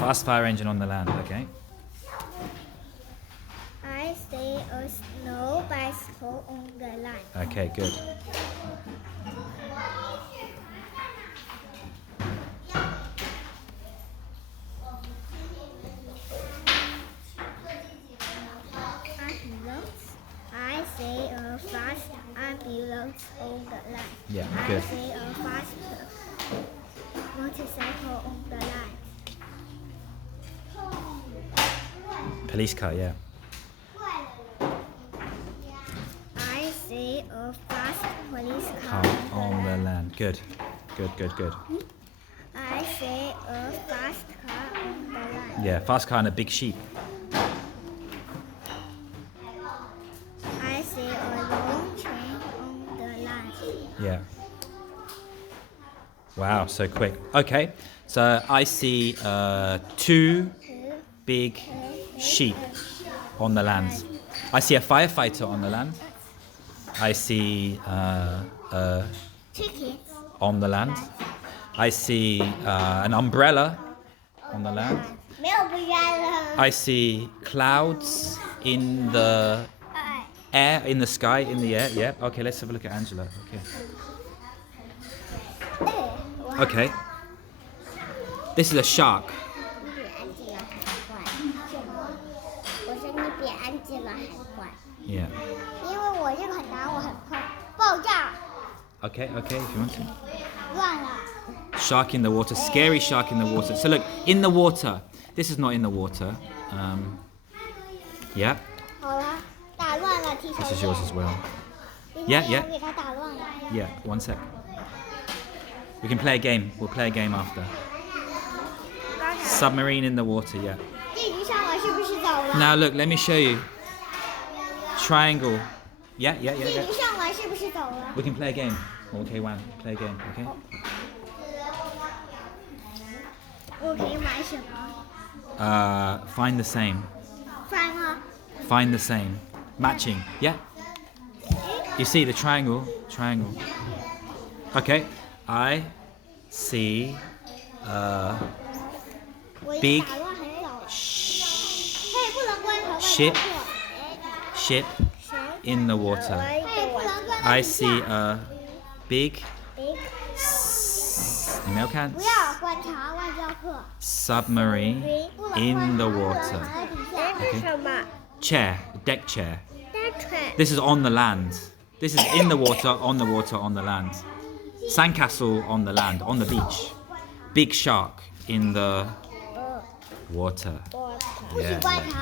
Fast fire engine on the land. Okay. I see a snow bicycle on the land. Okay, good. I see a fast ambulance on the land. Yeah, I good. see a fast motorcycle on the land. Police car. Yeah. I see a fast police car Car on the land. Good. Good. Good. Good. I see a fast car on the land. Yeah. Fast car and a big sheep. I see a long train on the land. Yeah. Wow, so quick. Okay, so I see two big sheep on the land. I see a firefighter on the land. I see Chickens. on the land. I see an umbrella on the land. 没有不然了。 I see clouds in the air, in the sky, in the air. Yeah. Okay, let's have a look at Angela. Okay. Okay. This is a shark. 你比安吉拉还坏。我说你比安吉拉还坏。 Yeah. 因为我这个很难，我很快。爆炸！ Okay, okay, if you want to. 乱了。 Shark in the water, scary shark in the water. So look, in the water. This is not in the water. Yeah, 好了，打乱了，踢球。 this is yours as well. 你 Yeah, 看 yeah. 我给他打乱了。 Yeah, one sec. We can play a game. We'll play a game after. Submarine in the water, yeah. 这已经上了，是不是走了？ Now look, let me show you. Triangle. Yeah, yeah, 这 yeah, 已 yeah. 经上了，是不是走了？ We can play a game. Okay, one. Play a game, okay? 我可以买什么？ Find the same. 饭吗？ Find the same. Matching. Yeah. You see the triangle? Triangle. Okay. I see 我已 big 经打乱很早了。嘿，不能关头。 ship ship in the water. 嘿，不能关头。 I see a big 你没有看不要观察外教课。 submarine in the water. 这是什么？ Chair, deck chair. 大腿。 This is on the land. This is in the water, on the water, on the land. Sandcastle on the land, on the beach. Big shark in the water. 不许 Yeah, 观 yeah. 察。